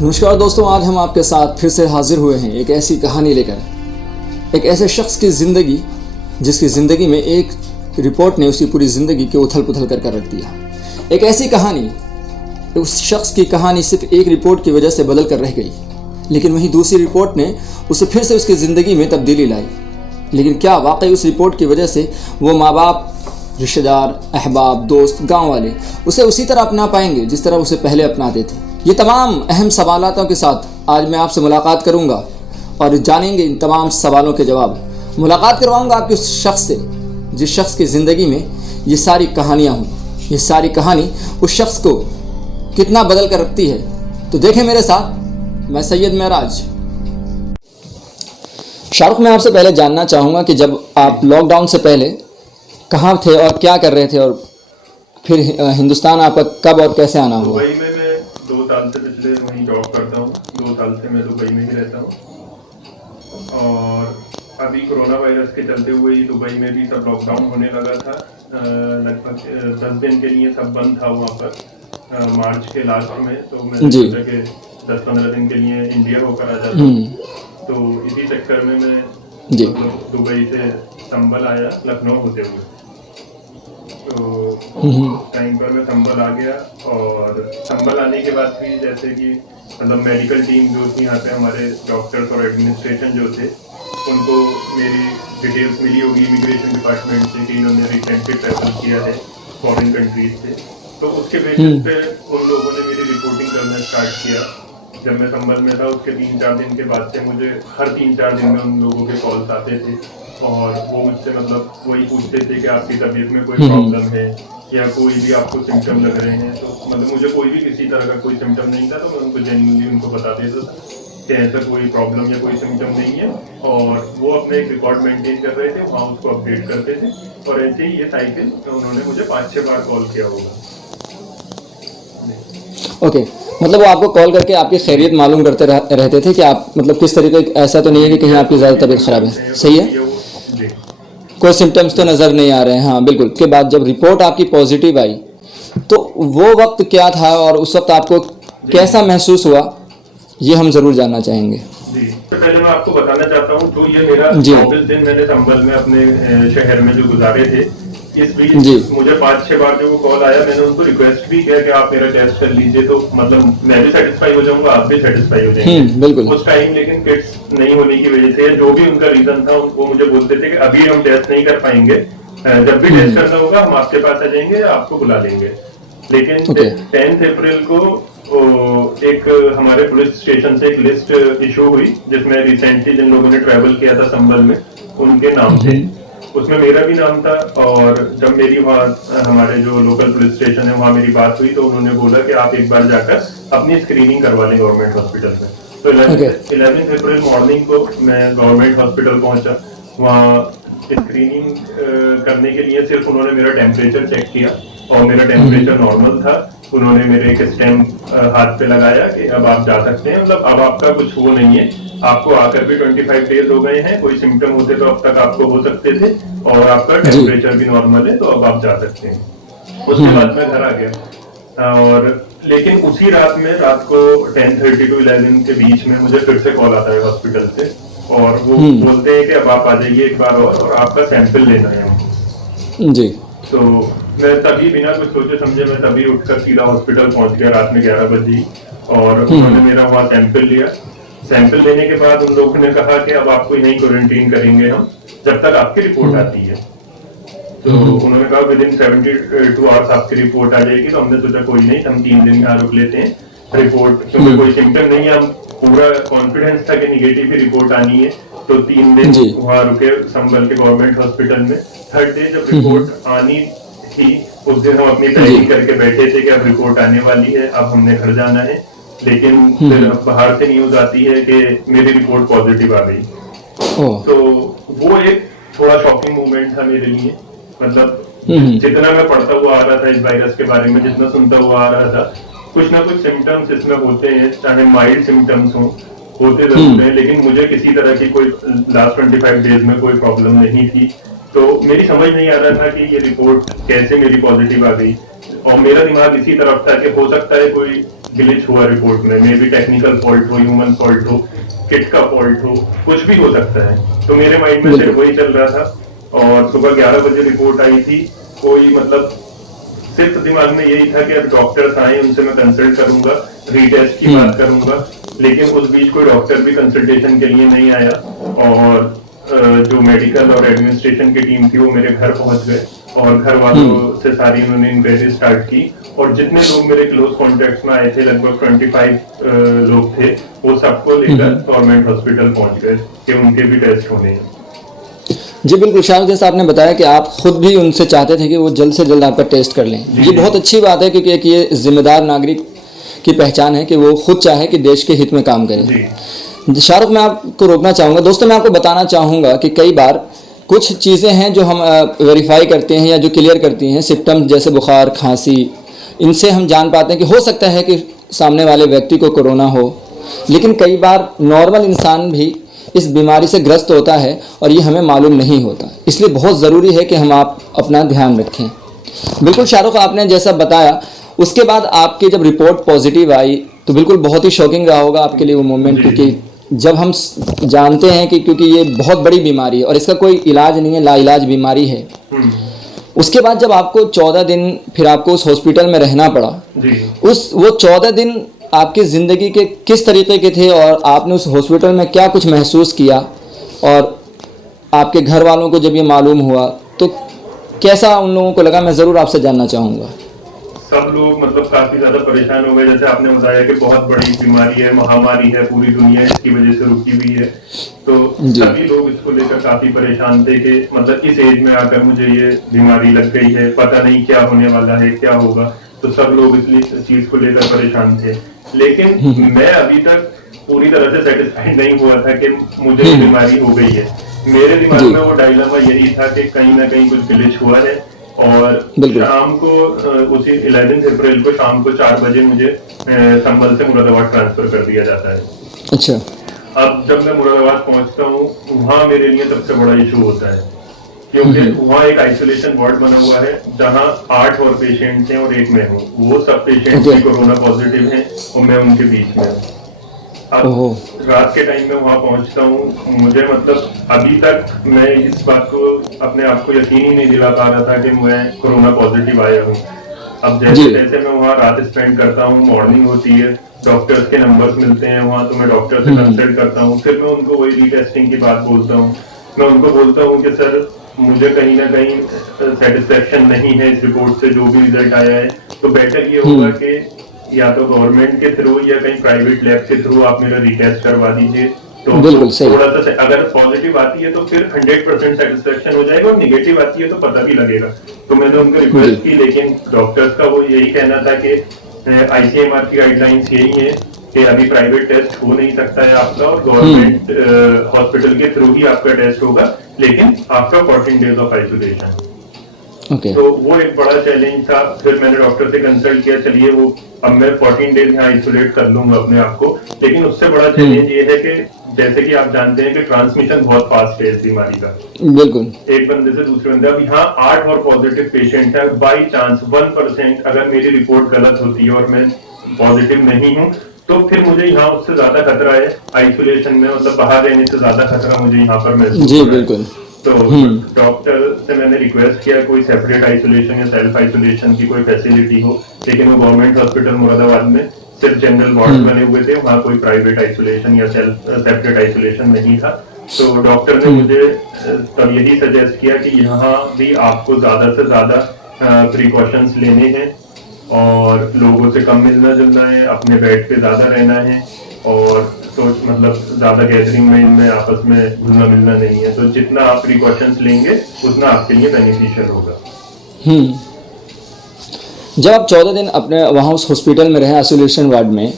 नमस्कार दोस्तों, आज हम आपके साथ फिर से हाजिर हुए हैं एक ऐसी कहानी लेकर। एक ऐसे शख्स की ज़िंदगी जिसकी ज़िंदगी में एक रिपोर्ट ने उसकी पूरी ज़िंदगी को उथल पुथल कर रख दिया। एक ऐसी कहानी, उस शख्स की कहानी सिर्फ एक रिपोर्ट की वजह से बदल कर रह गई, लेकिन वहीं दूसरी रिपोर्ट ने उसे फिर से उसकी ज़िंदगी में तब्दीली लाई। लेकिन क्या वाकई उस रिपोर्ट की वजह से वो माँ बाप, रिश्तेदार, अहबाब, दोस्त, गाँव वाले उसे उसी तरह अपना पाएंगे जिस तरह उसे पहले अपनाते थे? ये तमाम अहम सवालों के साथ आज मैं आपसे मुलाकात करूंगा और जानेंगे इन तमाम सवालों के जवाब। मुलाकात करवाऊंगा आपके उस शख्स से जिस शख्स की ज़िंदगी में ये सारी कहानियाँ हुई। ये सारी कहानी उस शख्स को कितना बदल कर रखती है, तो देखें मेरे साथ। मैं सैयद महराज। शाहरुख, मैं आपसे पहले जानना चाहूँगा कि जब आप लॉकडाउन से पहले कहाँ थे और क्या कर रहे थे, और फिर हिंदुस्तान आपका कब और कैसे आना हुआ? दुबई में मैं 2 साल से पिछले वहीं जॉब करता हूँ। 2 साल से मैं दुबई में ही रहता हूँ और अभी कोरोना वायरस के चलते हुए ही दुबई में भी सब लॉकडाउन होने लगा था। लगभग 10 दिन के लिए सब बंद था वहाँ पर मार्च के लास्ट में। तो मैंने सोचा कि 10-15 दिन के लिए इंडिया होकर आ जाता हूँ। तो इसी चक्कर में मैं दुबई से संभल आया लखनऊ होते हुए। तो टाइम पर मैं संभल आ गया और संभल आने के बाद भी जैसे कि मतलब मेडिकल टीम जो थी यहाँ पे, हमारे डॉक्टर्स और एडमिनिस्ट्रेशन जो थे, उनको मेरी डिटेल्स मिली होगी इमिग्रेशन डिपार्टमेंट से कि इन्होंने रिसेंटली ट्रैवल किया है फॉरेन कंट्रीज से। तो उसके बेसिस पे उन लोगों ने मेरी रिपोर्टिंग करना स्टार्ट किया। जब मैं संभल में था उसके 3-4 दिन के बाद से मुझे हर 3-4 दिन में उन लोगों के कॉल्स आते थे और वो मुझसे मतलब वही पूछते थे कि आपकी तबीयत में कोई प्रॉब्लम है या कोई भी आपको सिम्टम लग रहे हैं। तो मतलब मुझे कोई भी किसी तरह का कोई सिम्टम नहीं था, तो मैं उनको जेन्युइनली उनको बता देता था कि ऐसा कोई प्रॉब्लम या कोई सिम्टम नहीं है। और वो अपने एक रिकॉर्ड मेंटेन कर रहे थे, वहाँ उसको अपडेट करते थे। और ऐसे ही ये साइकिल उन्होंने मुझे 5-6 बार कॉल किया होगा। ओके, मतलब वो आपको कॉल करके आपकी खैरियत मालूम करते रहते थे कि आप मतलब किस तरीके, ऐसा तो नहीं है कि कहीं आपकी ज़्यादा तबीयत ख़राब है? सही है, कोई सिम्टम्स तो नज़र नहीं आ रहे हैं। हाँ बिल्कुल। के बाद जब रिपोर्ट आपकी पॉजिटिव आई तो वो वक्त क्या था और उस वक्त आपको कैसा महसूस हुआ, ये हम ज़रूर जानना चाहेंगे। जी, तो पहले मैं आपको बताना चाहता हूँ जो ये मेरा 24 दिन मैंने संभल में अपने शहर में जो गुजारे थे, इस बीच मुझे 5-6 बार जो कॉल आया, मैंने उनको रिक्वेस्ट भी किया कि आप मेरा टेस्ट कर लीजिए, तो मतलब मैं भी सेटिस्फाई हो जाऊंगा, आप भी सेटिस्फाई हो जाएंगे। बिल्कुल। उस टाइम लेकिन किट्स नहीं होने की वजह से जो भी उनका रीजन था, वो मुझे बोलते थे कि अभी हम टेस्ट नहीं कर पाएंगे, जब भी टेस्ट करना होगा हम आपके पास आ जाएंगे, आपको बुला लेंगे। लेकिन 10 अप्रैल को एक हमारे पुलिस स्टेशन से एक लिस्ट इशू हुई जिसमें रिसेंटली जिन लोगों ने ट्रैवल किया था संभल में उनके नाम थे। उसमें मेरा भी नाम था। और जब मेरी वहाँ हमारे जो लोकल पुलिस स्टेशन है वहाँ मेरी बात हुई तो उन्होंने बोला कि आप एक बार जाकर अपनी स्क्रीनिंग करवा लें गवर्नमेंट हॉस्पिटल में। तो 11 अप्रैल मॉर्निंग को मैं गवर्नमेंट हॉस्पिटल पहुंचा। वहाँ स्क्रीनिंग करने के लिए सिर्फ उन्होंने मेरा टेम्परेचर चेक किया और मेरा टेम्परेचर नॉर्मल था। उन्होंने मेरे एक स्टैम्प हाथ पे लगाया कि अब आप जा सकते हैं, मतलब अब आपका कुछ वो नहीं है, आपको आकर भी 25 डेज हो गए हैं, कोई सिम्टम होते तो अब तक आपको हो सकते थे और आपका टेम्परेचर भी नॉर्मल है, तो अब आप जा सकते हैं। उसके बाद मैं घर आ गया। और लेकिन उसी रात में, रात को 10:30 to 11 के बीच में मुझे फिर से कॉल आता है हॉस्पिटल से और वो बोलते हैं कि अब आप आ जाइए एक बार और आपका सैंपल लेना है हमको। जी। तो मैं तभी बिना कुछ सोचे समझे मैं तभी उठकर सीधा हॉस्पिटल पहुंच गया रात में 11 बजे और उन्होंने मेरा वहाँ सैंपल लिया। सैंपल लेने के बाद उन लोगों ने कहा कि अब आपको यहीं क्वारंटीन करेंगे हम जब तक आपकी रिपोर्ट आती है। तो उन्होंने कहा विदिन 72 आवर्स आपकी रिपोर्ट आ जाएगी। तो हमने सोचा कोई नहीं, हम 3 दिन यहाँ रुक लेते हैं। रिपोर्ट क्योंकि कोई सिम्टम नहीं है, हम पूरा कॉन्फिडेंस था कि निगेटिव की रिपोर्ट आनी है। तो 3 दिन वहाँ रुके संभल के गवर्नमेंट हॉस्पिटल में। 3rd डे जब रिपोर्ट आनी थी उस दिन हम अपनी तैयारी करके बैठे थे कि अब रिपोर्ट आने वाली है, अब हमने घर जाना है। लेकिन फिर बाहर से न्यूज आती है कि मेरी रिपोर्ट पॉजिटिव आ गई। तो वो एक थोड़ा शॉकिंग मोमेंट था मेरे लिए। मतलब जितना मैं पढ़ता हुआ आ रहा था इस वायरस के बारे में, जितना सुनता हुआ आ रहा था, कुछ ना कुछ सिम्टम्स इसमें होते हैं, चाहे माइल्ड सिम्टम्स होते जरूर हैं, लेकिन मुझे किसी तरह की कोई लास्ट 25 डेज में कोई प्रॉब्लम नहीं थी। तो मेरी समझ नहीं आ रहा था कि ये रिपोर्ट कैसे मेरी पॉजिटिव आ गई। और मेरा दिमाग इसी तरफ था कि हो सकता है कोई ग्लिच हुआ रिपोर्ट में, मे बी टेक्निकल फॉल्ट हो, ह्यूमन फॉल्ट हो, किट का फॉल्ट हो, कुछ भी हो सकता है। तो मेरे माइंड में सिर्फ वही चल रहा था। और सुबह 11 बजे रिपोर्ट आई थी। कोई मतलब सिर्फ दिमाग में यही था कि अब डॉक्टर्स आए, उनसे मैं कंसल्ट करूंगा, रीटेस्ट की बात करूंगा। लेकिन उस बीच कोई डॉक्टर भी कंसल्टेशन के लिए नहीं आया और जो मेडिकल और एडमिनिस्ट्रेशन की टीम थी वो मेरे घर पहुंच गए और घर वालों से सारी उन्होंने इंक्वायरी स्टार्ट की। और जितने लोग मेरे क्लोज कॉन्टेक्ट में आए थे, लगभग 25 लोग थे, वो सबको लेकर गवर्नमेंट हॉस्पिटल पहुंच गए कि उनके भी टेस्ट होने हैं। जी बिल्कुल शाहरुख, जैसा आपने बताया कि आप खुद भी उनसे चाहते थे कि वो जल्द से जल्द आपका टेस्ट कर लें। ये बहुत अच्छी बात है क्योंकि एक ये जिम्मेदार नागरिक की पहचान है कि वो खुद चाहे कि देश के हित में काम करे। शाहरुख, मैं आपको रोकना चाहूँगा। दोस्तों, मैं आपको बताना चाहूँगा कि कई बार कुछ चीज़ें हैं जो हम वेरीफाई करते हैं या जो क्लियर करती हैं, सिम्टम्स जैसे बुखार, खांसी, इनसे हम जान पाते हैं कि हो सकता है कि सामने वाले व्यक्ति को कोरोना हो। लेकिन कई बार नॉर्मल इंसान भी इस बीमारी से ग्रस्त होता है और ये हमें मालूम नहीं होता। इसलिए बहुत ज़रूरी है कि हम आप अपना ध्यान रखें। बिल्कुल शाहरुख, आपने जैसा बताया, उसके बाद आपकी जब रिपोर्ट पॉजिटिव आई तो बिल्कुल बहुत ही शॉकिंग रहा होगा आपके लिए वो मोमेंट, क्योंकि जब हम जानते हैं कि क्योंकि ये बहुत बड़ी बीमारी है और इसका कोई इलाज नहीं है, लाइलाज बीमारी है। उसके बाद जब आपको 14 दिन फिर आपको उस हॉस्पिटल में रहना पड़ा, वो 14 दिन आपकी ज़िंदगी के किस तरीके के थे और आपने उस हॉस्पिटल में क्या कुछ महसूस किया, और आपके घर वालों को जब ये मालूम हुआ तो कैसा उन लोगों को लगा, मैं ज़रूर आपसे जानना चाहूँगा। सब लोग मतलब काफी ज्यादा परेशान हो गए। जैसे आपने बताया कि बहुत बड़ी बीमारी है, महामारी है, पूरी दुनिया इसकी वजह से रुकी हुई है। तो सभी लोग इसको लेकर काफी परेशान थे कि मतलब इस एज में आकर मुझे ये बीमारी लग गई है, पता नहीं क्या होने वाला है, क्या होगा। तो सब लोग इस चीज को लेकर परेशान थे। लेकिन मैं अभी तक पूरी तरह से सेटिस्फाइड नहीं हुआ था कि मुझे ये बीमारी हो गई है। मेरे दिमाग में वो डायलेमा यही था कि कहीं ना कहीं कुछ ग्लिच हुआ है। और शाम को उसी 11 अप्रैल को शाम को 4 बजे मुझे संभल से मुरादाबाद ट्रांसफर कर दिया जाता है। अच्छा। अब जब मैं मुरादाबाद पहुंचता हूँ, वहाँ मेरे लिए सबसे बड़ा इशू होता है क्योंकि वहाँ एक आइसोलेशन वार्ड बना हुआ है जहाँ 8 और पेशेंट हैं और एक मैं हूँ। वो सब पेशेंट भी कोरोना पॉजिटिव हैं और मैं उनके बीच में हूँ। अब रात के टाइम में वहां पहुंचता हूँ, मुझे मतलब अभी तक मैं इस बात को अपने आप को यकीन ही नहीं दिला पा रहा था कि मैं कोरोना पॉजिटिव आया हूँ। अब जैसे जैसे मैं वहाँ रात स्पेंड करता हूँ, मॉर्निंग होती है, डॉक्टर्स के नंबर्स मिलते हैं वहाँ, तो मैं डॉक्टर से कंसल्ट करता हूँ। फिर मैं उनको वही रीटेस्टिंग की बात बोलता हूँ। मैं उनको बोलता हूँ कि सर मुझे कहीं ना कहीं सेटिस्फेक्शन नहीं है इस रिपोर्ट से, जो भी रिजल्ट आया है। तो बेटर ये होगा कि या तो गवर्नमेंट के थ्रू या कहीं प्राइवेट लैब के थ्रू आप मेरा रिटेस्ट करवा दीजिए। तो थोड़ा सा अगर पॉजिटिव आती है तो फिर 100% सेटिस्फेक्शन हो जाएगा, और निगेटिव आती है तो पता भी लगेगा। तो मैंने उनको रिक्वेस्ट की, लेकिन डॉक्टर्स का वो यही कहना था कि ICMR की गाइडलाइंस यही है कि अभी प्राइवेट टेस्ट हो नहीं सकता है आपका, और गवर्नमेंट हॉस्पिटल के थ्रू ही आपका टेस्ट होगा, लेकिन आफ्टर 14 डेज ऑफ आइसोलेशन। तो वो एक बड़ा चैलेंज था। फिर मैंने डॉक्टर से कंसल्ट किया, चलिए वो अब मैं 14 डेज यहाँ आइसोलेट कर लूंगा अपने आप को। लेकिन उससे बड़ा चैलेंज ये है कि जैसे कि आप जानते हैं कि ट्रांसमिशन बहुत फास्ट है इस बीमारी का, बिल्कुल एक बंदे से दूसरे बंदे। अब यहाँ 8 और पॉजिटिव पेशेंट है। बाई चांस 1% अगर मेरी रिपोर्ट गलत होती है और मैं पॉजिटिव नहीं हूँ, तो फिर मुझे यहाँ उससे ज्यादा खतरा है आइसोलेशन में, मतलब बाहर रहने से ज्यादा खतरा मुझे यहाँ पर महसूस हो रहा है। तो डॉक्टर से मैंने रिक्वेस्ट किया कोई सेपरेट आइसोलेशन या सेल्फ आइसोलेशन की कोई फैसिलिटी हो, लेकिन वो गवर्नमेंट हॉस्पिटल मुरादाबाद में सिर्फ जनरल वार्ड बने हुए थे, वहाँ कोई प्राइवेट आइसोलेशन या सेपरेट आइसोलेशन नहीं था। तो डॉक्टर ने मुझे तब यही सजेस्ट किया कि यहाँ भी आपको ज्यादा से ज्यादा प्रिकॉशंस लेने हैं और लोगों से कम मिलना जुलना है, अपने बेड पे ज्यादा रहना है, और तो मतलब ज्यादा गैदरिंग में इनमें आपस में घुलना मिलना नहीं है। तो जितना आप प्रिकॉशंस लेंगे उतना आपके लिए बेनिफिशियल होगा। जब आप 14 दिन अपने वहाँ उस हॉस्पिटल में रहे आइसोलेशन वार्ड में,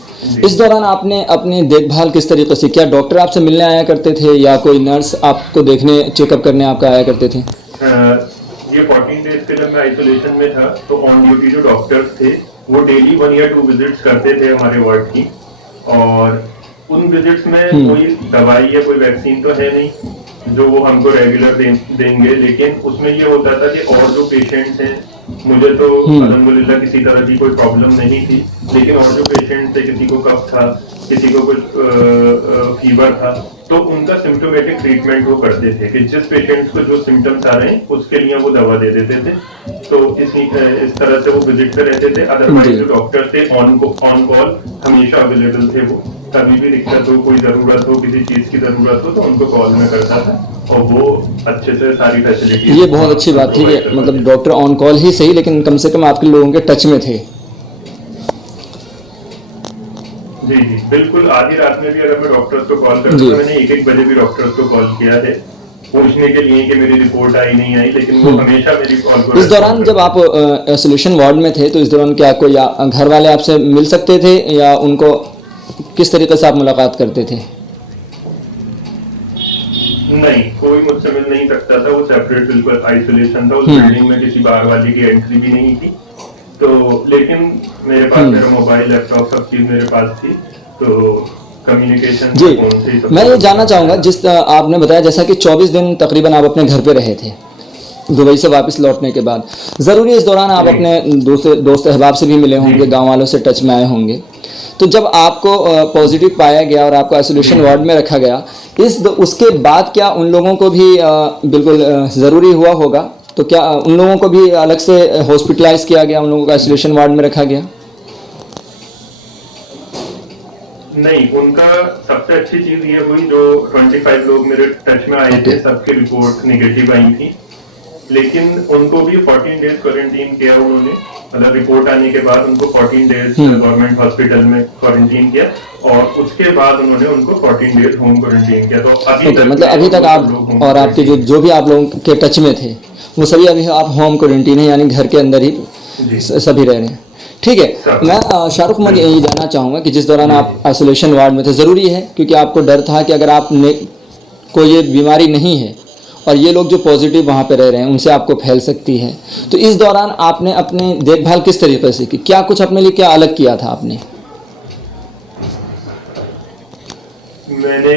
इस दौरान आपने अपनी देखभाल किस तरीके से किया? डॉक्टर आपसे मिलने आया करते थे या कोई नर्स आपको देखने चेकअप करने आपका आया करते थे? ये 14 डेज के जब मैं आइसोलेशन में था तो ऑन ड्यूटी जो डॉक्टर्स थे वो डेली 1 या 2 विजिट्स करते थे हमारे वार्ड की, और उन विजिट्स में कोई दवाई या कोई वैक्सीन तो है नहीं जो वो हमको रेगुलर देंगे, लेकिन उसमें ये होता था कि और जो पेशेंट्स हैं मुझे तो अल्हम्दुलिल्लाह किसी तरह की कोई प्रॉब्लम नहीं थी, लेकिन और जो पेशेंट थे, किसी को कफ था, किसी को कुछ फीवर था, तो उनका सिम्टोमेटिक ट्रीटमेंट वो करते थे कि जिस पेशेंट्स को जो सिम्टम्स आ रहे हैं उसके लिए वो दवा दे देते थे। तो इस तरह से वो विजिट पे रहते थे। अदरवाइज जो डॉक्टर थे ऑन कॉल हमेशा अवेलेबल थे। वो कभी भी दिक्कत हो, कोई जरूरत हो, किसी चीज की जरूरत हो तो उनको कॉल में करता था और वो अच्छे से सारी फैसिलिटी। ये बहुत अच्छी बात थी कि मतलब डॉक्टर ऑन कॉल ही सही, लेकिन कम से कम आपके लोगों के टच में थे। जी जी बिल्कुल। आधी रात में भी अगर मैं डॉक्टर्स को कॉल करता हूँ, मैंने 1-1 बजे भी डॉक्टर्स को कॉल किया है पूछने के लिए कि मेरी रिपोर्ट आई नहीं आई, लेकिन वो हमेशा मेरी कॉल को। इस दौरान जब आप आइसोलेशन वार्ड में थे तो इस दौरान क्या कोई घर वाले आपसे मिल सकते थे या उनको किस तरीके से आप मुलाकात करते थे? नहीं, कोई मुझसे मिल नहीं सकता था। वो सेपरेट बिल्कुल आइसोलेशन था। उस बिल्डिंग में किसी बाहर वाले की एंट्री भी नहीं थी। तो लेकिन मेरे पास मेरा मोबाइल, लैपटॉप सब चीज मेरे पास थी, तो कम्युनिकेशन जी। फोन से ही सब। मैं ये जानना चाहूँगा, जिस आपने बताया जैसा कि 24 दिन तकरीबन आप अपने घर पे रहे थे दुबई से वापस लौटने के बाद, ज़रूरी इस दौरान आप अपने दोस्त अहबाब से भी मिले होंगे, गांव वालों से टच में आए होंगे। तो जब आपको पॉजिटिव पाया गया और आपको आइसोलेशन वार्ड में रखा गया, उसके बाद क्या उन लोगों को भी बिल्कुल ज़रूरी हुआ होगा? तो क्या उन लोगों को भी अलग से हॉस्पिटलाइज किया गया, उन लोगों को आइसोलेशन वार्ड में रखा गया? नहीं, उनका सबसे अच्छी चीज ये हुई, जो 25 लोग मेरे टच में आए थे सबकी रिपोर्ट निगेटिव आई थी, लेकिन उनको भी 14 डेज क्वारंटीन किया उन्होंने। मतलब रिपोर्ट आने के बाद उनको 14 डेज गवर्नमेंट हॉस्पिटल में क्वारंटीन किया और उसके बाद उन्होंने उनको 14 डेज होम क्वारंटीन किया। तो अभी तक मतलब अभी तक आप और आपके जो भी आप लोगों के टच में थे वो सभी अभी आप होम क्वारंटीन है, यानी घर के अंदर ही सभी रह रहे हैं। ठीक है। मैं शाहरुख, मैं ये जानना चाहूँगा कि जिस दौरान आप आइसोलेशन वार्ड में थे, ज़रूरी है क्योंकि आपको डर था कि अगर आपने को ये बीमारी नहीं है और ये लोग जो पॉजिटिव वहाँ पे रह रहे हैं उनसे आपको फैल सकती है, तो इस दौरान आपने अपनी देखभाल किस तरीके से की? क्या कुछ अपने लिए क्या अलग किया था आपने? मैंने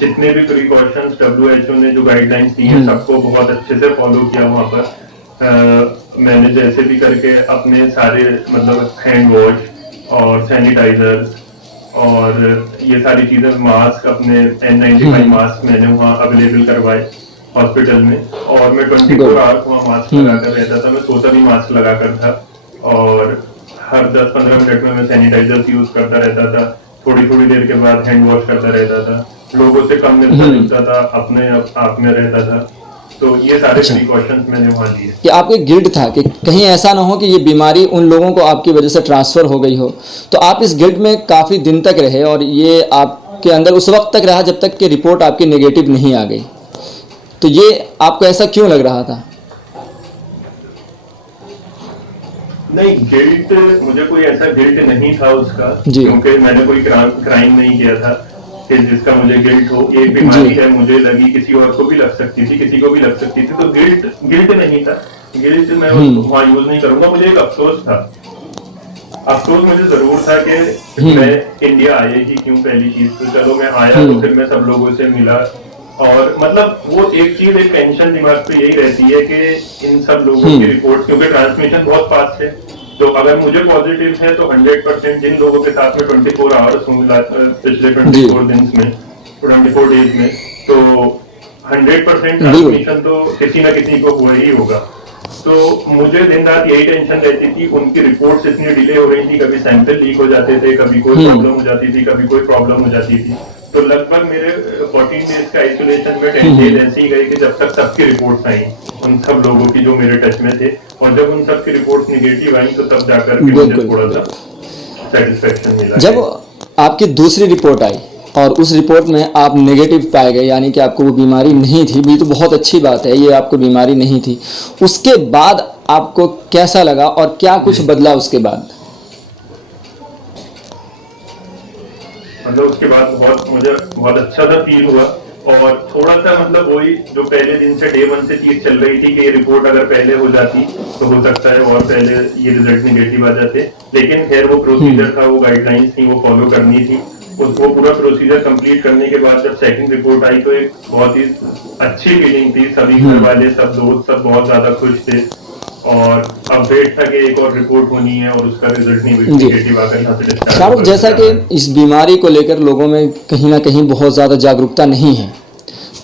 जितने भी प्रिकॉशंस WHO ने जो गाइडलाइंस दी हैं सबको बहुत अच्छे से फॉलो किया वहाँ पर। मैंने जैसे भी करके अपने सारे मतलब हैंड वॉश और सैनिटाइजर्स और ये सारी चीजें, मास्क, अपने N95 मास्क मैंने वहाँ अवेलेबल करवाए हॉस्पिटल में। और मैं 24 आवर्स वहाँ मास्क लगाकर रहता था। मैं सोता भी मास्क लगाकर था और हर 10-15 मिनट में मैं सैनिटाइजर यूज करता रहता था। थोड़ी थोड़ी देर के बाद हैंड वॉश करता रहता था। लोगों से कम मिलता था, अपने आप में रहता था। तो ये सारे प्रिकॉशंस मैंने वहाँ लिए। कि आपको गिल्ट था कि कहीं ऐसा ना हो कि ये बीमारी उन लोगों को आपकी वजह से ट्रांसफ़र हो गई हो, तो आप इस गिल्ट में काफ़ी दिन तक रहे और ये आपके अंदर उस वक्त तक रहा जब तक कि रिपोर्ट आपकी नेगेटिव नहीं आ गई। तो ये आपको ऐसा क्यों लग रहा था? नहीं, गिल्ट, मुझे कोई ऐसा गिल्ट नहीं था उसका, क्योंकि मैंने कोई क्राइम नहीं किया था कि जिसका मुझे गिल्ट हो। एक बीमारी है, मुझे लगी, किसी और को भी लग सकती थी, किसी को भी लग सकती थी, तो गिल्ट नहीं था। गिल्ट मैं वहाँ यूज नहीं करूंगा। मुझे एक अफसोस था। अफसोस मुझे जरूर था कि मैं इंडिया आया ही क्यों, पहली चीज तो। चलो मैं आया तो फिर मैं सब लोगों से मिला और मतलब वो एक चीज, एक टेंशन दिमाग पे यही रहती है कि इन सब लोगों की रिपोर्ट, क्योंकि ट्रांसमिशन बहुत फास्ट है, तो अगर मुझे पॉजिटिव है तो 100% जिन लोगों के साथ में 24 आवर्स हूँ पिछले 24 दिन में, 24 डेज में, तो 100% ट्रांसमिशन तो किसी ना किसी को हुआ ही होगा। तो मुझे दिन रात यही टेंशन रहती थी। उनकी रिपोर्ट्स इतनी डिले हो रही थी, कभी सैंपल लीक हो जाते थे, कभी कोई प्रॉब्लम हो जाती थी, कभी कोई प्रॉब्लम हो जाती थी। तो लगभग मेरे 14 डेज का आइसोलेशन में 10 डेज ऐसे ही गए कि जब तक सबकी रिपोर्ट्स आई, उन सब लोगों की जो मेरे टच में थे, और जब उन सबकी रिपोर्ट्स निगेटिव आई तो तब जाकर के मुझे थोड़ा सा सेटिस्फेक्शन मिला। जब आपकी दूसरी रिपोर्ट आई और उस रिपोर्ट में आप नेगेटिव पाए गए, यानी कि आपको वो बीमारी नहीं थी, भी तो बहुत अच्छी बात है, ये आपको बीमारी नहीं थी, उसके बाद आपको कैसा लगा और क्या कुछ बदला उसके बाद? मतलब उसके बाद मुझे बहुत अच्छा सा फील हुआ और थोड़ा सा मतलब वही जो पहले दिन से डे 1 से चीज चल रही थी कि ये रिपोर्ट अगर पहले हो जाती तो हो सकता है और पहले ये रिजल्ट निगेटिव आ जाते, लेकिन खैर वो प्रोसीजर था, वो गाइडलाइंस थी, वो फॉलो करनी थी। वो पूरा प्रोसीजर कंप्लीट करने के बाद जब सेकंड रिपोर्ट आई तो एक बहुत ही अच्छी फीलिंग थी। सभी घर वाले, सब दोस्त, सब बहुत ज्यादा खुश थे और अब वेट था कि एक और रिपोर्ट होनी है और उसका रिजल्ट नेगेटिव आकर यहाँ से डिस्चार्ज। शाहरुख, जैसा कि इस बीमारी को लेकर लोगों में कहीं ना कहीं बहुत ज़्यादा जागरूकता नहीं है,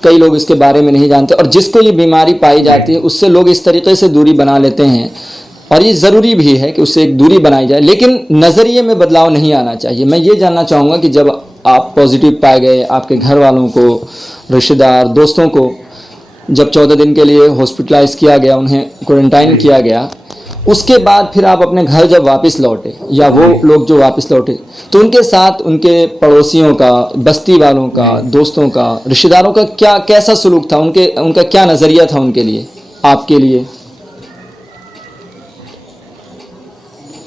कई लोग इसके बारे में नहीं जानते, और जिसको ये बीमारी पाई जाती है उससे लोग इस तरीके से दूरी बना लेते हैं, और ये ज़रूरी भी है कि उससे एक दूरी बनाई जाए, लेकिन नज़रिए में बदलाव नहीं आना चाहिए। मैं ये जानना चाहूँगा कि जब आप पॉजिटिव पाए गए, आपके घर वालों को, रिश्तेदार, दोस्तों को जब 14 दिन के लिए हॉस्पिटलाइज किया गया, उन्हें क्वारंटाइन किया गया, उसके बाद फिर आप अपने घर जब वापस लौटे, या वो लोग जो वापस लौटे, तो उनके साथ उनके पड़ोसियों का, बस्ती वालों का, दोस्तों का, रिश्तेदारों का कैसा सलूक था, उनका क्या नज़रिया था उनके लिए, आपके लिए?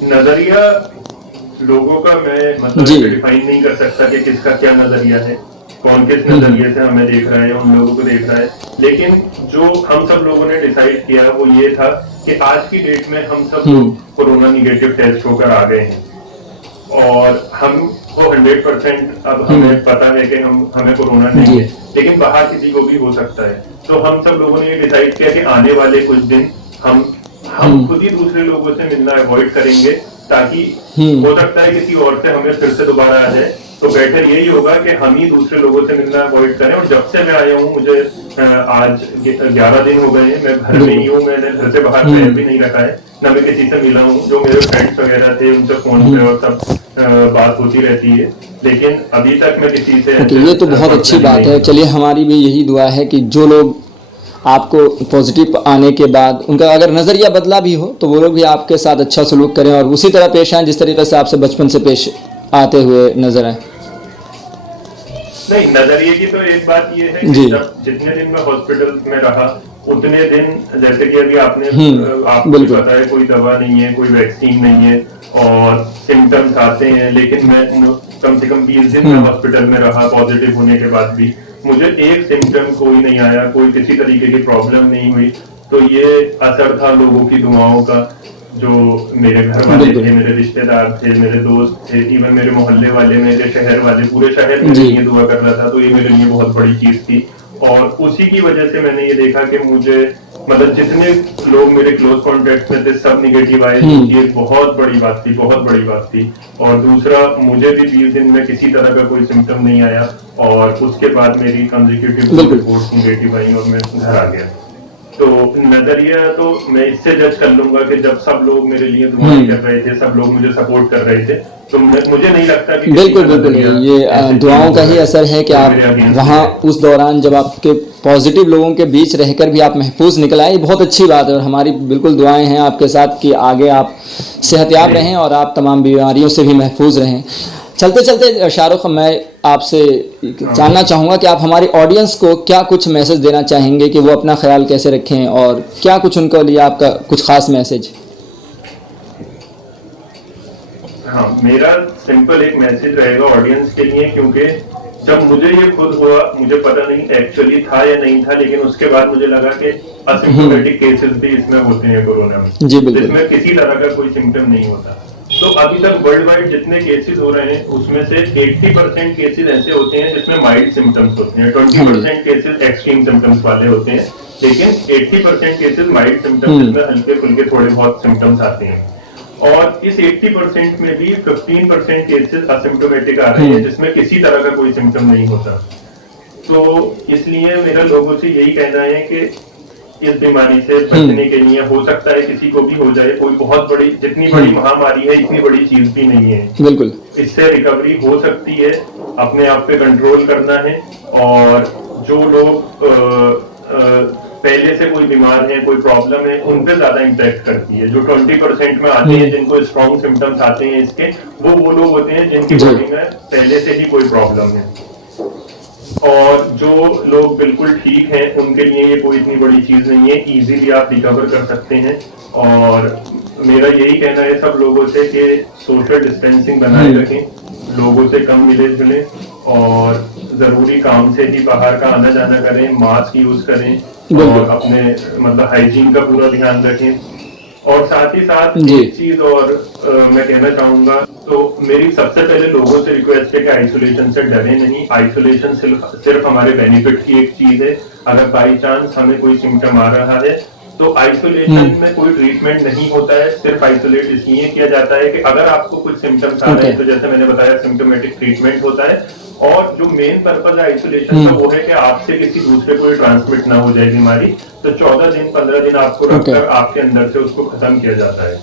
नजरिया लोगों का मैं मतलब डिफाइन नहीं कर सकता कि किसका क्या नजरिया है, कौन किस नजरिए से हमें देख रहा है, उन लोगों को देख रहा है। लेकिन जो हम सब लोगों ने डिसाइड किया वो ये था कि आज की डेट में हम सब लोग कोरोना निगेटिव टेस्ट होकर आ गए हैं, और हम वो 100% अब हमें पता है कि हमें कोरोना नहीं है, लेकिन बाहर किसी को भी हो सकता है। तो हम सब लोगों ने ये डिसाइड किया कि आने वाले कुछ दिन हम खुद ही दूसरे लोगों से मिलना अवॉइड करेंगे, ताकि हो सकता है किसी और से हमें फिर से दोबारा आ जाए। तो बेटर यही होगा कि हम ही दूसरे लोगों से मिलना अवॉइड करें। और जब से मैं आया हूँ, मुझे आज 11 दिन हो गए हैं, मैं घर में ही हूँ, मैंने घर से बाहर पैर भी नहीं रखा है, ना मैं किसी से मिला हूँ। जो मेरे फ्रेंड्स वगैरह थे उनसे फोन पे और सब बात होती रहती है, लेकिन अभी तक मैं किसी से ये तो बहुत अच्छी बात है। चलिए, हमारी भी यही दुआ है कि जो लोग आपको पॉजिटिव आने के बाद उनका अगर नज़रिया बदला भी हो, तो वो लोग भी आपके साथ अच्छा सलूक करें और उसी तरह पेश आएँ जिस तरीके से आपसे बचपन से पेश आते हुए नजर आए। नहीं, नजरिए की तो एक बात ये है कि जब जितने दिन मैं हॉस्पिटल में रहा उतने दिन, जैसे कि अभी आपको पता है, कोई दवा नहीं है, कोई वैक्सीन नहीं है, और सिम्टम्स आते हैं, लेकिन मैं कम से कम 20 दिन में हॉस्पिटल में रहा पॉजिटिव होने के बाद भी मुझे एक सिम्टम कोई नहीं आया, कोई किसी तरीके की प्रॉब्लम नहीं हुई। तो ये असर था लोगों की दुआओं का, जो मेरे घर वाले थे, मेरे रिश्तेदार थे, मेरे दोस्त थे, इवन मेरे मोहल्ले वाले, मेरे शहर वाले, पूरे शहर मेरे लिए दुआ कर रहा था। तो ये मेरे लिए बहुत बड़ी चीज थी, और उसी की वजह से मैंने ये देखा कि मुझे मतलब जितने लोग मेरे क्लोज कॉन्टेक्ट में थे सब निगेटिव आए। ये बहुत बड़ी बात थी, बहुत बड़ी बात थी। और दूसरा, मुझे भी 20 दिन में किसी तरह का कोई सिम्टम नहीं आया, और उसके बाद मेरी कंसेक्यूटिव रिपोर्ट निगेटिव आई और मैं घर आ गया। तो नजरिया तो मैं इससे जज कर लूंगा कि जब सब लोग मेरे लिए दुआएं कर रहे थे, सब लोग मुझे सपोर्ट कर रहे थे, तो मुझे नहीं लगता कि बिल्कुल ये दुआओं का ही असर है कि आप वहाँ उस दौरान जब आपके पॉजिटिव लोगों के बीच रहकर भी आप महफूज निकल आए, बहुत अच्छी बात है। और हमारी बिल्कुल दुआएं हैं आपके साथ कि आगे आप सेहतयाब रहें और आप तमाम बीमारियों से भी महफूज रहें। चलते चलते शाहरुख, मैं आपसे जानना चाहूँगा कि आप हमारी ऑडियंस को क्या कुछ मैसेज देना चाहेंगे कि वो अपना ख्याल कैसे रखें, और क्या कुछ उनके लिए आपका कुछ खास मैसेज? हाँ, मेरा सिंपल एक मैसेज रहेगा ऑडियंस के लिए, क्योंकि जब मुझे ये खुद हुआ, मुझे पता नहीं एक्चुअली था या नहीं था, लेकिन उसके बाद मुझे लगा कि असिम्प्टोमेटिक केसेस भी इसमें होते हैं कोरोना में, जिसमें किसी तरह का कोई सिम्टम नहीं होता। तो अभी तक वर्ल्ड वाइड जितने केसेस हो रहे हैं उसमें से 80% केसेस ऐसे होते हैं जिसमें माइल्ड सिम्टम्स होते हैं, 20% केसेस एक्सट्रीम सिम्टम्स वाले होते हैं, लेकिन 80% केसेस माइल्ड सिम्टम्स जिसमें हल्के फुल्के थोड़े बहुत सिम्टम्स आते हैं। और इस 80% में भी 15% केसेस असिम्प्टोमेटिक आ रहे हैं जिसमें किसी तरह का कोई सिम्टम नहीं होता। तो इसलिए मेरा लोगों से यही कहना है कि इस बीमारी से बचने के लिए, हो सकता है किसी को भी हो जाए, कोई बहुत बड़ी, जितनी बड़ी महामारी है इतनी बड़ी चीज भी नहीं है, बिल्कुल इससे रिकवरी हो सकती है। अपने आप पे कंट्रोल करना है, और जो लोग पहले से कोई बीमार है, कोई प्रॉब्लम है, उन पे ज्यादा इम्पैक्ट करती है। जो 20% में आते हैं जिनको स्ट्रॉन्ग सिम्टम्स आते हैं इसके, वो लोग होते हैं जिनकी बॉडी में पहले से ही कोई प्रॉब्लम है। और जो लोग बिल्कुल ठीक हैं उनके लिए ये कोई इतनी बड़ी चीज नहीं है, इजीली आप रिकवर कर सकते हैं। और मेरा यही कहना है सब लोगों से कि सोशल डिस्टेंसिंग बनाए रखें, लोगों से कम मिले जुले, और जरूरी काम से ही बाहर का आना जाना करें, मास्क यूज करें, और अपने मतलब हाइजीन का पूरा ध्यान रखें। और साथ ही साथ एक चीज और मैं कहना चाहूंगा, तो मेरी सबसे पहले लोगों से रिक्वेस्ट है कि आइसोलेशन से डरे नहीं। आइसोलेशन सिर्फ हमारे बेनिफिट की एक चीज है। अगर बाई चांस हमें कोई सिम्टम आ रहा है तो आइसोलेशन में कोई ट्रीटमेंट नहीं होता है, सिर्फ आइसोलेट इसलिए किया जाता है कि अगर आपको कुछ सिम्टम्स आ रहे हैं तो जैसे मैंने बताया सिम्टोमेटिक ट्रीटमेंट होता है, और जो मेन पर्पज है आइसोलेशन का वो है कि आपसे किसी दूसरे को ट्रांसमिट ना हो जाए बीमारी। तो 14 दिन 15 दिन आपको रखकर आपके अंदर से उसको खत्म किया जाता है।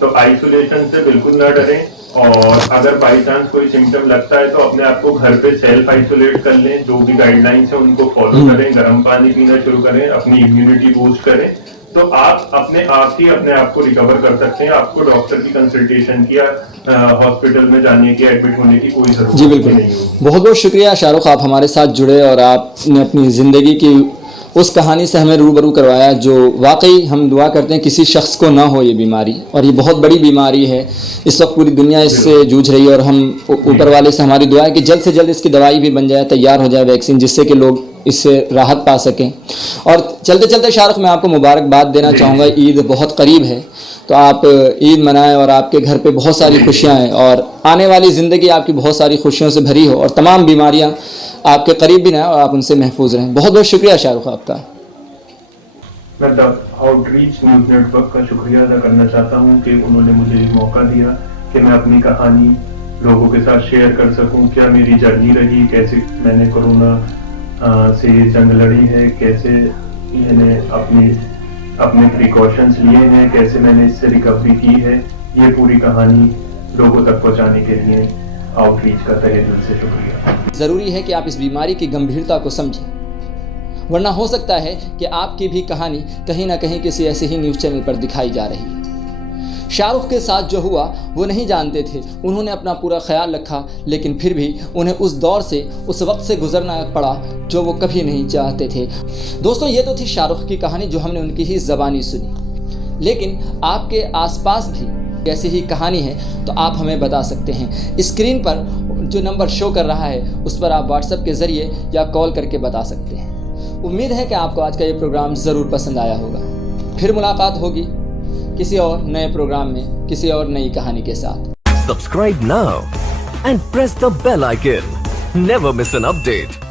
तो आइसोलेशन से बिल्कुल ना डरें, और अगर बाई चांस कोई सिम्टम लगता है तो अपने आप को घर पे सेल्फ आइसोलेट कर लें, जो भी गाइडलाइंस है उनको फॉलो करें, गर्म पानी पीना शुरू करें, अपनी इम्यूनिटी बूस्ट करें, तो आप अपने आप को रिकवर कर सकते हैं। आपको डॉक्टर की कंसल्टेशन की या हॉस्पिटल में जाने की, एडमिट होने की कोई जरूरत नहीं होगी। बहुत बहुत शुक्रिया शाहरुख, आप हमारे साथ जुड़े और आपने अपनी ज़िंदगी की उस कहानी से हमें रूबरू करवाया जो वाकई हम दुआ करते हैं किसी शख्स को ना हो ये बीमारी, और ये बहुत बड़ी बीमारी है। इस वक्त पूरी दुनिया इससे जूझ रही है और हम ऊपर वाले से हमारी दुआ है कि जल्द से जल्द इसकी दवाई भी बन जाए, तैयार हो जाए वैक्सीन, जिससे कि लोग इससे राहत पा सकें। और चलते चलते शाहरुख, मैं आपको मुबारकबाद देना चाहूँगा। ईद बहुत करीब है, तो आप ईद मनाएं और आपके घर पे बहुत सारी खुशियाँ हैं और आने वाली ज़िंदगी आपकी बहुत सारी खुशियों से भरी हो और तमाम बीमारियाँ आपके करीब भी ना और आप उनसे महफूज रहें। बहुत बहुत शुक्रिया शाहरुख आपका। मैं द आउटरीच न्यूज़ नेटवर्क का शुक्रिया अदा करना चाहता हूँ कि उन्होंने मुझे एक मौका दिया कि मैं अपनी कहानी लोगों के साथ शेयर कर सकूँ। क्या मेरी जर्नी रही, कैसे मैंने कोरोना से जंग लड़ी है, कैसे मैंने अपने प्रिकॉशंस लिए हैं, कैसे मैंने इससे रिकवरी की है, ये पूरी कहानी लोगों तक पहुँचाने के लिए आउटरीच का तहे दिल से शुक्रिया। ज़रूरी है कि आप इस बीमारी की गंभीरता को समझें, वरना हो सकता है कि आपकी भी कहानी कहीं ना कहीं किसी ऐसे ही न्यूज़ चैनल पर दिखाई जा रही है। शाहरुख के साथ जो हुआ वो नहीं जानते थे, उन्होंने अपना पूरा ख्याल रखा, लेकिन फिर भी उन्हें उस दौर से, उस वक्त से गुजरना पड़ा जो वो कभी नहीं चाहते थे। दोस्तों, ये तो थी शाहरुख की कहानी जो हमने उनकी ही ज़बानी सुनी, लेकिन आपके आसपास भी ऐसी ही कहानी है तो आप हमें बता सकते हैं। स्क्रीन पर जो नंबर शो कर रहा है उस पर आप व्हाट्सएप के ज़रिए या कॉल करके बता सकते हैं। उम्मीद है कि आपको आज का ये प्रोग्राम ज़रूर पसंद आया होगा। फिर मुलाकात होगी किसी और नए प्रोग्राम में, किसी और नई कहानी के साथ। Subscribe now and press the bell icon, never miss an update.